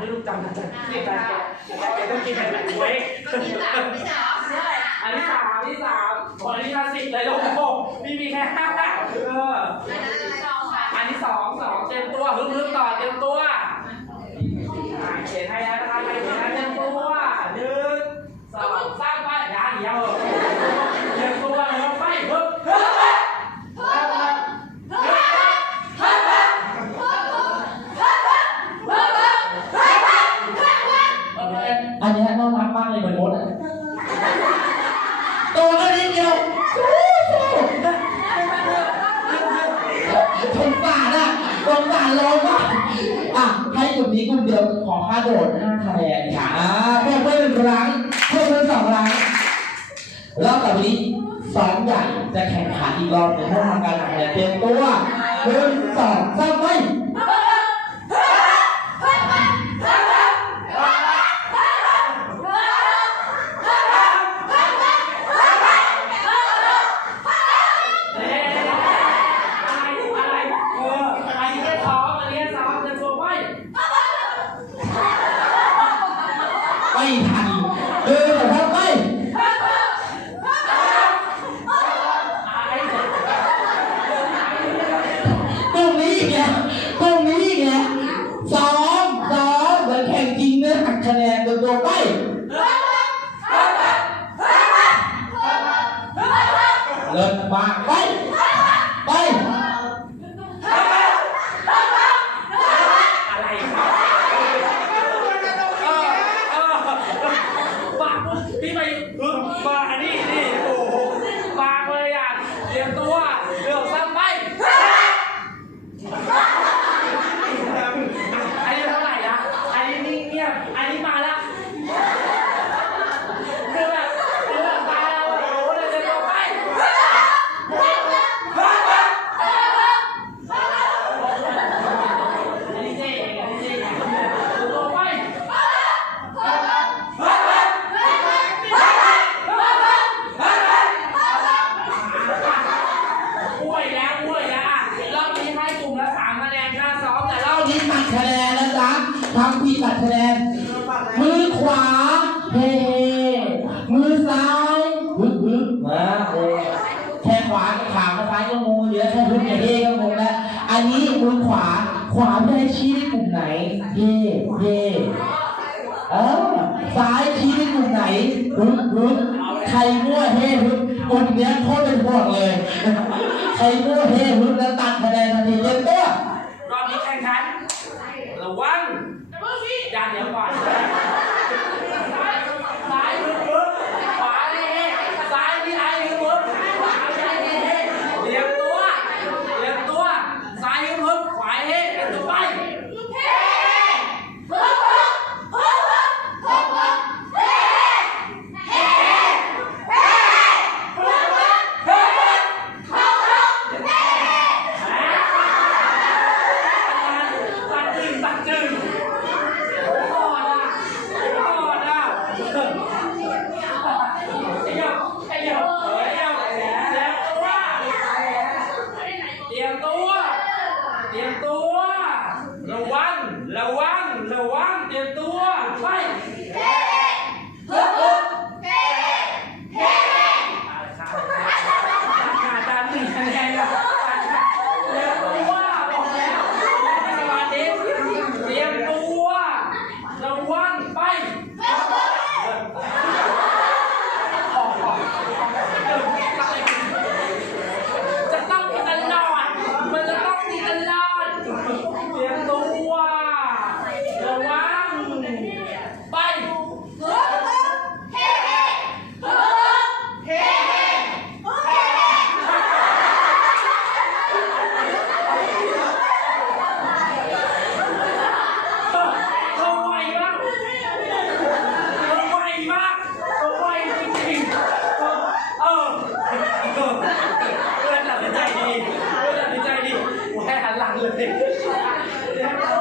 ที่ลูกจำนะจ๊ะนี่การแกะการแกะต้องกินอะไรเว้ยก็มีสามอันที่สามอันที่สามขอนนี้มาสิบเลยลูกโป่งมีมีแค่ห้าเอออันที่สองสองเต็มตัวฮึบฮึบก่อน เดียวขอค่าโดดห้าคะแนนค่ะเพิ่มเพิ่มนครั้งเพิ่มเพิ่มสองครั้งรอบต่อไปนี้สองใหญ่จะแข่งขันอีกรอบหนึ่งเพื่อทำการแข่งเตรียมตัวหนึ่งสองสามไป ไม่ทันเดินนะครับไป perdoar. Deus เนี้ยโคตรเป็นห่วงเลย ใครรู้เฮรู้นั้นตัดคะแนนทันทีเต็ม เพื่อนตัดสินใจดีเพื่อนตัดสินใจดีแหวหันหลังเลย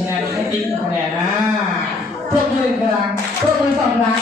คะแนนให้ติ๊กหนึ่งคะแนนนะพวกมือหนึ่งครั้งปรบมือสองครั้ง